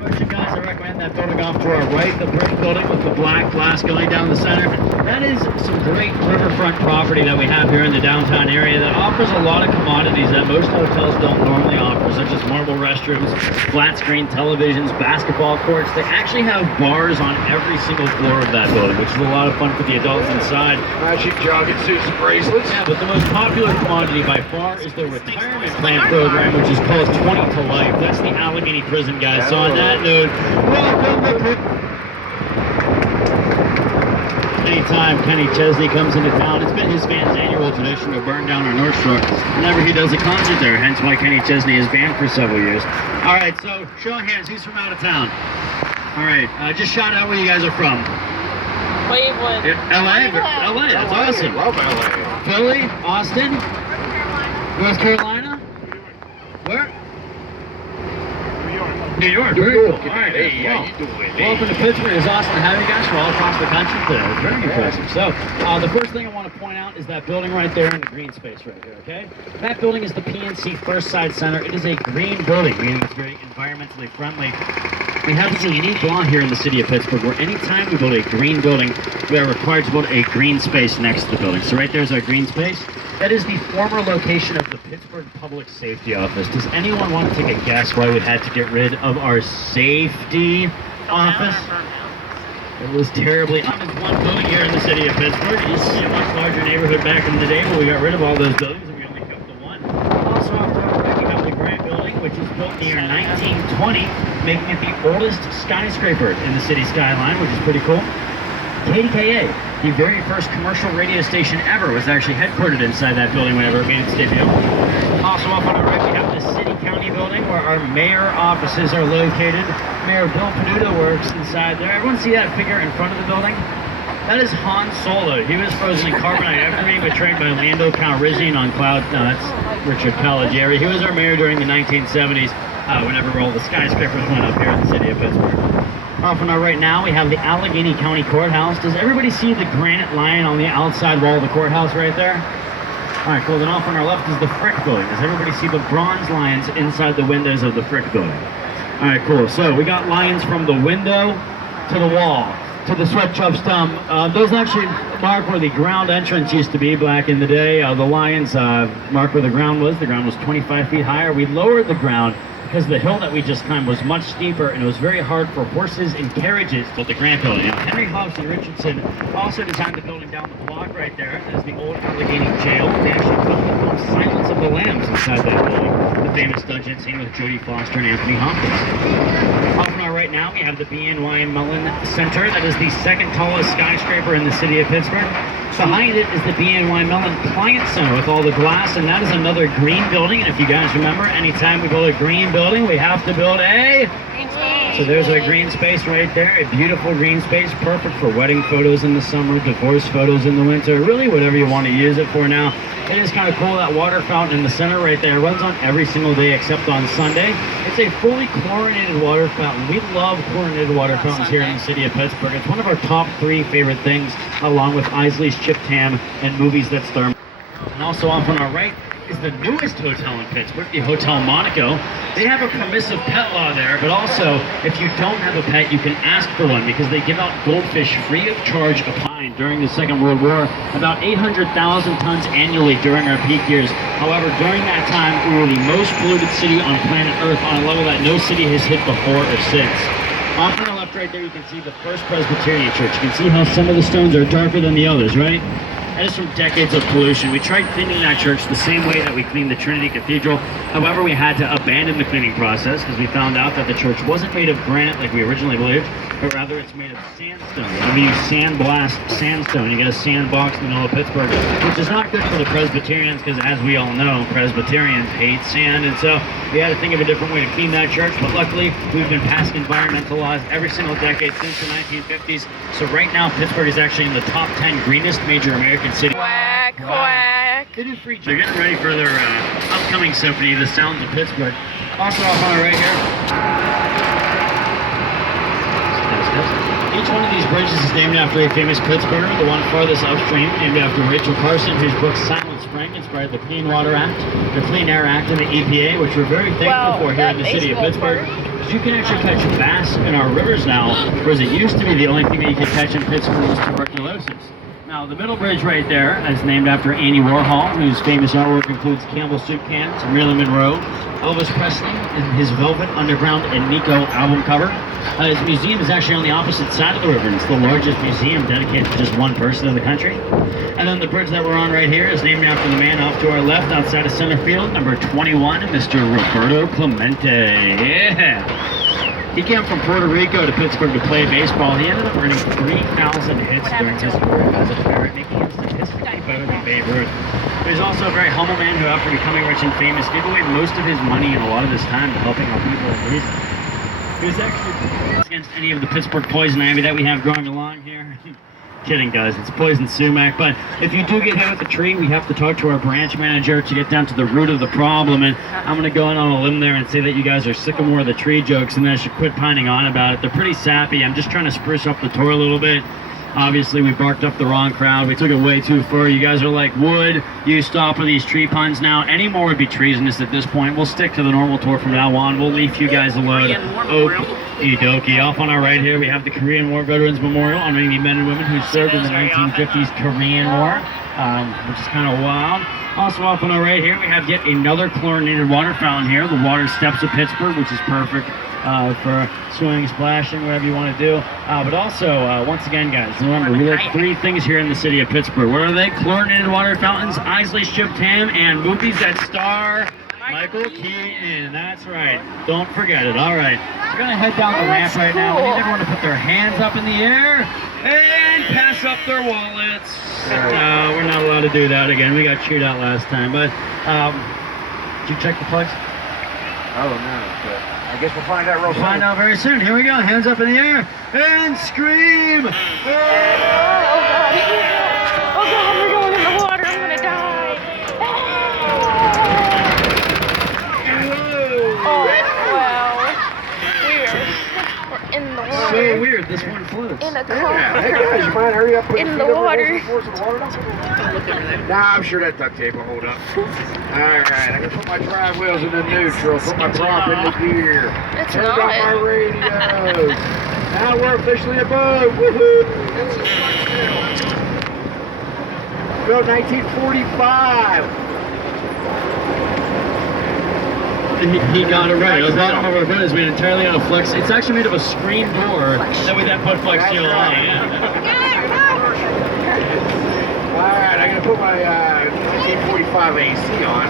Guys, I recommend that building off to our right, the brick building with the black glass going down the center. That is some great riverfront property that we have here in the downtown area that offers a lot of commodities that most hotels don't normally offer, such as marble restrooms, flat screen televisions, basketball courts. They actually have bars on every single floor of that building, which is a lot of fun for the adults inside. Magic jogging suits and bracelets. Yeah, but the most popular commodity by far is the retirement plan program, which is called 20 to Life. That's the Allegheny Prison, guys. So on that note, anytime Kenny Chesney comes into town, it's been his fans' annual tradition to burn down our North Shore whenever he does a concert there, hence why Kenny Chesney is banned for several years. All right, so show of hands, who's from out of town? All right, just shout out where you guys are from. Cleveland. LA? LA, that's awesome. Love LA. Philly? Austin? North Carolina? Where? New York, very cool. All right, hey, how you doing? Welcome to Pittsburgh. It's awesome to have you guys from all across the country today. It's very impressive. So, the first thing I want to point out is that building right there in the green space right here, okay? That building is the PNC First Side Center. It is a green building, meaning it's very environmentally friendly. We have this unique law here in the city of Pittsburgh where anytime we build a green building, we are required to build a green space next to the building. So right there's our green space. That is the former location of the Pittsburgh Public Safety Office. Does anyone want to take a guess why we had to get rid of our safety office? It was terribly It's one building here in the city of Pittsburgh. It used to be a much larger neighborhood back in the day, but we got rid of all those buildings and we only kept the one. Also off to our right, we have the Grant Building, which was built in the year 1920, making it the oldest skyscraper in the city skyline, which is pretty cool. KDKA, the very first commercial radio station ever, was actually headquartered inside that building whenever it made its debut. Also off on our right, we have the city-county building where our mayor offices are located. Mayor Bill Penuto works inside there. Everyone see that figure in front of the building? That is Han Solo. He was frozen in carbonite after being betrayed by Lando Calrissian on Cloud. No, that's Richard Caligari. He was our mayor during the 1970s, whenever all the skyscrapers went up here in the city of Pittsburgh. Off on our right now, we have the Allegheny County Courthouse. Does everybody see the granite lion on the outside wall of the courthouse right there? All right, cool. Then off on our left is the Frick Building. Does everybody see the bronze lions inside the windows of the Frick Building? All right, cool. So we got lions from the window to the wall to the sweatshop stump. Those actually mark where the ground entrance used to be back in the day. The lions mark where the ground was. The ground was 25 feet higher. We lowered the ground because the hill that we just climbed was much steeper and it was very hard for horses and carriages to the Grant Building. Now, Henry Hobson Richardson also designed the building down the block right there. That is the old Allegheny Jail. They actually filmed the film Silence of the Lambs inside that building. The famous dungeon scene with Jodie Foster and Anthony Hopkins. Off on our right now, we have the BNY Mellon Center. That is the second tallest skyscraper in the city of Pittsburgh. Behind it is the BNY Mellon Client Center with all the glass, and that is another green building. And if you guys remember, anytime we build a green building, we have to build a green space. So there's a green space right there, a beautiful green space, perfect for wedding photos in the summer, divorce photos in the winter, really whatever you want to use it for now. It is kind of cool, that water fountain in the center right there runs on every single day except on Sunday. It's a fully chlorinated water fountain. We love chlorinated water fountains here in the city of Pittsburgh. It's one of our top 3 favorite things, along with Isley's Chipped Ham and movies that stir. And also off on our right is the newest hotel in Pittsburgh, the Hotel Monaco. They have a permissive pet law there, but also if you don't have a pet, you can ask for one because they give out goldfish free of charge a pint during the Second World War, about 800,000 tons annually during our peak years. However, during that time, we were the most polluted city on planet Earth on a level that no city has hit before or since. Off on the left right there, you can see the First Presbyterian Church. You can see how some of the stones are darker than the others, right? That is from decades of pollution. We tried cleaning that church the same way that we cleaned the Trinity Cathedral. However, we had to abandon the cleaning process because we found out that the church wasn't made of granite like we originally believed, but rather it's made of sandstone. And we use sandblast sandstone. You get a sandbox in the middle of Pittsburgh, which is not good for the Presbyterians because, as we all know, Presbyterians hate sand. And so we had to think of a different way to clean that church. But luckily, we've been passing environmental laws every single decade since the 1950s. So right now, Pittsburgh is actually in the top 10 greenest major American city. Quack, quack. They do free. They're getting ready for their upcoming symphony, The Sounds of Pittsburgh. Also off on our right here. Each one of these bridges is named after a famous Pittsburgher. The one farthest upstream named after Rachel Carson, whose book Silent Spring inspired the Clean Water Act, the Clean Air Act, and the EPA, which we're very thankful for here in the city of Pittsburgh. because you can actually catch bass in our rivers now, whereas it used to be the only thing that you could catch in Pittsburgh was tuberculosis. Now, the middle bridge right there is named after Andy Warhol, whose famous artwork includes Campbell soup cans, Marilyn Monroe, Elvis Presley, and his Velvet Underground and Nico album cover. His museum is actually on the opposite side of the river, and it's the largest museum dedicated to just one person in the country. And then the bridge that we're on right here is named after the man off to our left outside of center field, number 21, Mr. Roberto Clemente. Yeah! He came from Puerto Rico to Pittsburgh to play baseball. He ended up earning 3,000 hits during his career as a Pirate, making him statistically better than Babe Ruth. But he's also a very humble man who, after becoming rich and famous, gave away most of his money and a lot of his time to helping out people in need. He was actually against any of the Pittsburgh poison ivy that we have growing along here. Kidding, guys, it's poison sumac. But if you do get hit with a tree, we have to talk to our branch manager to get down to the root of the problem. And I'm going to go in on a limb there and say that you guys are sick of more of the tree jokes and that I should quit pining on about it. They're pretty sappy. I'm just trying to spruce up the tour a little bit. Obviously, we barked up the wrong crowd. We took it way too far. You guys are like, would you stop with these tree puns now? Any more would be treasonous at this point. We'll stick to the normal tour from now on. We'll leave you guys alone. Okie dokie. Off on our right here, we have the Korean War Veterans Memorial honoring the men and women who served in the 1950s Korean War, which is kind of wild. Also off on our right here, we have yet another chlorinated water fountain here, the Water Steps of Pittsburgh, which is perfect for swimming, splashing, whatever you want to do. But also, once again, guys, remember, we like 3 things here in the city of Pittsburgh. What are they? Chlorinated water fountains, Isley Shipped Ham, and movies that star Michael Keaton. That's right. Don't forget it. All right. We're going to head down the ramp right now. We need everyone to put their hands up in the air and pass up their wallets. No, we're not allowed to do that again. We got chewed out last time. But did you check the plugs? Oh, no. But I guess we'll find out real soon. We'll find out very soon. Here we go. Hands up in the air and scream. Oh God, we're going in the water. I'm gonna die. Oh, wow. We're in the water. So weird. This one floats. In a car. Yeah. Hey, guys, you mind hurry up? Put In your the feet over water. the force of the water down? Nah, I'm sure that duct tape will hold up. Alright, I can put my drive wheels in the neutral, put my prop in the gear. It's Turn not. down my radio. Now we're officially a boat. Woohoo! It's a still. Built 1945. He got it right. The bottom of our boat is made entirely out of flex. It's actually made of a screen door that we then put flex seal on. Yeah. Alright, I'm gonna put my 1945 AC on.